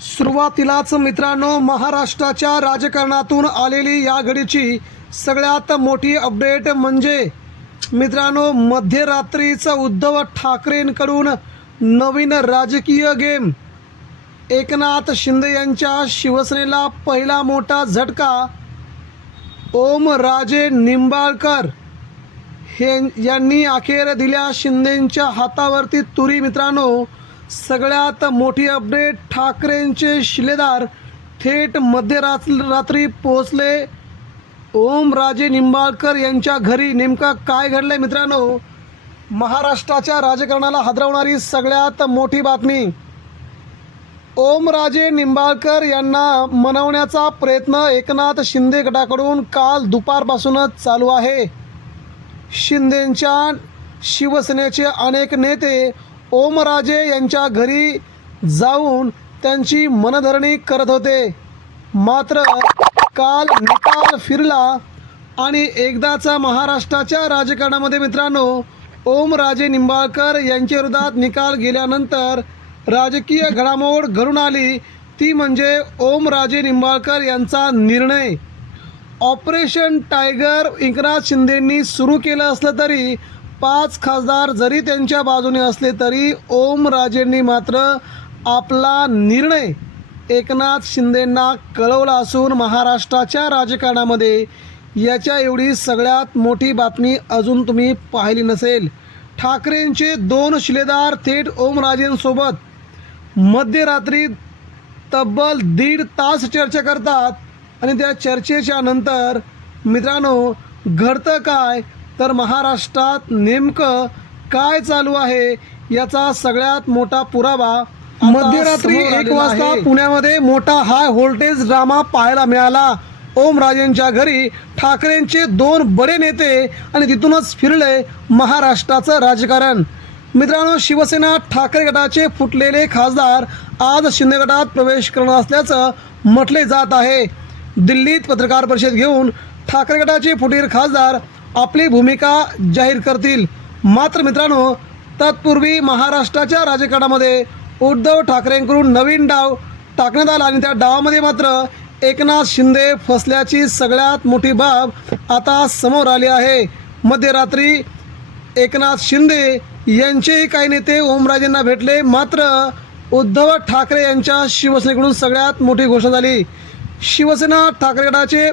सुरुवातीलाच मित्रांनो, महाराष्ट्राच्या राजकारणातून आलेली या घडीची सगळ्यात मोठी अपडेट म्हणजे मित्रांनो, मध्यरात्रीचा उद्धव ठाकरेंकडून नवीन राजकीय गेम. एकनाथ शिंदे यांच्या शिवसेनेला पहिला मोठा झटका. ओमराजे निंबाळकर यांनी अखेर दिल्या शिंदेंच्या हातावरती तुरी. मित्रांनो, सगळ्यात मोठी अपडेट, ठाकरेंचे शिलेदार थेट मध्यरात्री पोहोचले ओमराजे निंबाळकर यांच्या घरी. नेमका काय घडलंय मित्रांनो? महाराष्ट्राच्या राजकारणाला हादरवणारी सगळ्यात मोठी बातमी. ओमराजे निंबाळकर यांना मनवण्याचा प्रयत्न एकनाथ शिंदे गटाकडून काल दुपारपासूनच चालू आहे. शिंदेंच्या शिवसेनेचे अनेक नेते ओमराजे यांच्या घरी जाऊन त्यांची मनधरणी करत होते. मात्र काल निकाल फिरला आणि एकदाचा महाराष्ट्राच्या राजकारणामध्ये मित्रांनो, ओमराजे निंबाळकर यांच्या विरोधात निकाल गेल्यानंतर राजकीय घडामोड घडून आली. ती म्हणजे ओमराजे निंबाळकर यांचा निर्णय. ऑपरेशन टायगर एकनाथ शिंदेंनी सुरू केलं असलं तरी 5 खासदार जरी त्यांच्या बाजूने असले तरी ओमराजेंनी मात्र आपला निर्णय एकनाथ शिंदेंना कळवला असून महाराष्ट्राच्या राजकारणामध्ये याच्या एवढी सगळ्यात मोठी बातमी अजून तुम्ही पाहिली नसेल. ठाकरेंचे 2 शिलेदार थेट ओमराजेंसोबत मध्यरात्री तब्बल 1.5 तास चर्चा करतात आणि त्या चर्चेच्या नंतर मित्रांनो घडतं काय, तर महाराष्ट्रात नेमकं काय चालू आहे याचा सगळ्यात मोठा पुरावा मध्यरात्री 1 वाजता पुण्यामध्ये मोठा हाय व्होल्टेज ड्रामा पाहायला मिळाला. ओमराजेंच्या घरी ठाकरेंचे 2 बडे नेते आणि तिथूनच फिरले महाराष्ट्राचं राजकारण. मित्रांनो, शिवसेना ठाकरे गटाचे फुटलेले खासदार आज शिंदे गटात प्रवेश करणार असल्याचं म्हटले जात आहे. दिल्लीत पत्रकार परिषद घेऊन ठाकरे गटाचे फुटीर खासदार आपली भूमिका जाहीर करतील. मात्र मित्रांनो, तत्पूर्वी महाराष्ट्राच्या राजकारणामध्ये उद्धव ठाकरेंकडून नवीन डाव टाकण्यात आला आणि त्या डावामध्ये मात्र एकनाथ शिंदे फसल्याची सगळ्यात मोठी बाब आता समोर आली आहे. मध्यरात्री एकनाथ शिंदे यांचेही काही नेते ओमराजेंना भेटले. मात्र उद्धव ठाकरे यांच्या शिवसेनेकडून सगळ्यात मोठी घोषणा झाली. शिवसेना ठाकरे गटाचे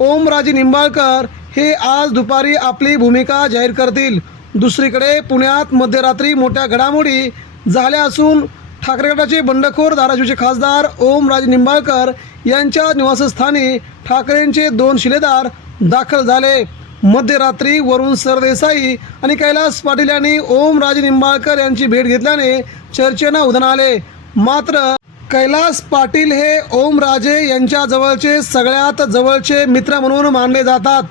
ओमराजे निंबाळकर हे आज दुपारी आपली भूमिका जाहीर करतील. दुसरीकडे पुण्यात मध्यरात्री मोठ्या घडामोडी झाल्या असून ठाकरे गटाचे बंडखोर धाराशिवचे खासदार ओमराजे निंबाळकर यांच्या निवासस्थानी ठाकरेंचे 2 शिलेदार दाखल झाले. मध्यरात्री वरुण सरदेसाई आणि कैलास पाटील यांनी ओमराजे निंबाळकर यांची भेट घेतल्याने चर्चेला उधाण आले. मात्र कैलास पाटील हे ओमराजे यांच्या जवळचे सगळ्यात जवळचे मित्र म्हणून मानले जातात.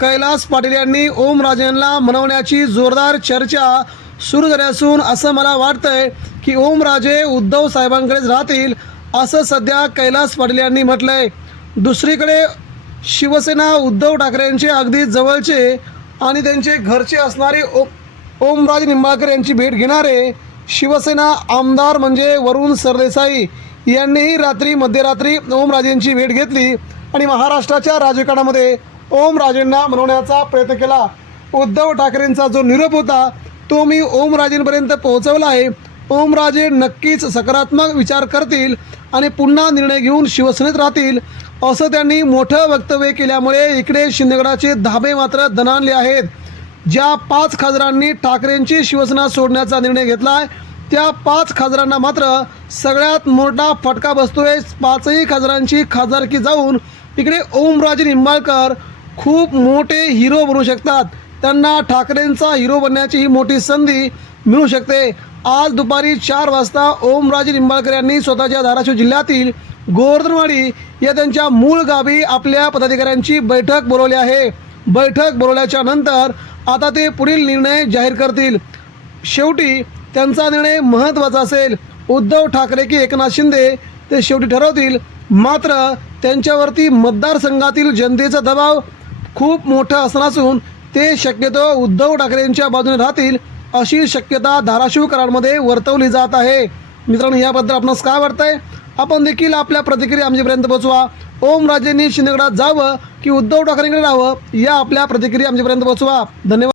कैलास पाटील यांनी ओमराजेंना मनवण्याची जोरदार चर्चा सुरू झाली असून असं मला वाटतंय की ओमराजे उद्धव साहेबांकडेच राहतील असं सध्या कैलास पाटील यांनी म्हटलंय. दुसरीकडे शिवसेना उद्धव ठाकरेंचे अगदी जवळचे आणि त्यांचे घरचे असणारे ओमराजे निंबाळकर यांची भेट घेणारे शिवसेना आमदार म्हणजे वरुण सरदेसाई यांनीही मध्यरात्री ओमराजेंची भेट घेतली आणि महाराष्ट्राच्या राजकारणामध्ये ओमराजेंना मनवण्याचा प्रयत्न केला. उद्धव ठाकरेंचा जो निरोप होता तो मी ओमराजेंपर्यंत पोहोचवला आहे. ओमराजे नक्कीच सकारात्मक विचार करतील आणि पुन्हा निर्णय घेऊन शिवसेनेत राहतील असं त्यांनी मोठं वक्तव्य केल्यामुळे इकडे शिंदेगडाचे धाबे मात्र दणाणले आहेत. ज्या 5 खासदारांनी ठाकरेंची शिवसेना सोडण्याचा निर्णय घेतला आहे त्या 5 खासदारांना मात्र सगळ्यात मोठा फटका बसतोय. 5ही खासदारांची खासदारकी जाऊन इकडे ओमराजे निंबाळकर खूप मोठे हिरो बनू शकतात. त्यांना ठाकरेंचा हिरो बनण्याची ही मोठी संधी मिळू शकते. आज दुपारी 4 वाजता ओमराजे निंबाळकर यांनी स्वतःच्या धाराशिव जिल्ह्यातील गोवर्धनवाडी या त्यांच्या मूळ गावी आपल्या पदाधिकाऱ्यांची बैठक बोलवली आहे. बैठक बोलवल्याच्या नंतर आता ते पुढील निर्णय जाहीर करतील. शेवटी त्यांचा निर्णय महत्त्वाचा असेल. उद्धव ठाकरे की एकनाथ शिंदे ते शेवटी ठरवतील. मात्र त्यांच्यावरती मतदारसंघातील जनतेचा दबाव खूप मोठा असणार असून ते शक्यतो उद्धव ठाकरेंच्या बाजूने राहतील अशी शक्यता धाराशिवकरांमध्ये वर्तवली जात आहे. मित्रांनो, याबद्दल आपणास काय वाटतंय आपण देखील आपल्या प्रतिक्रिया आमच्यापर्यंत पोहोचवा. ओमराजेंनी शिंदेगडात जावं की उद्धव ठाकरेंकडे राहावं, या आपल्या प्रतिक्रिया आमच्यापर्यंत पोहोचवा. धन्यवाद.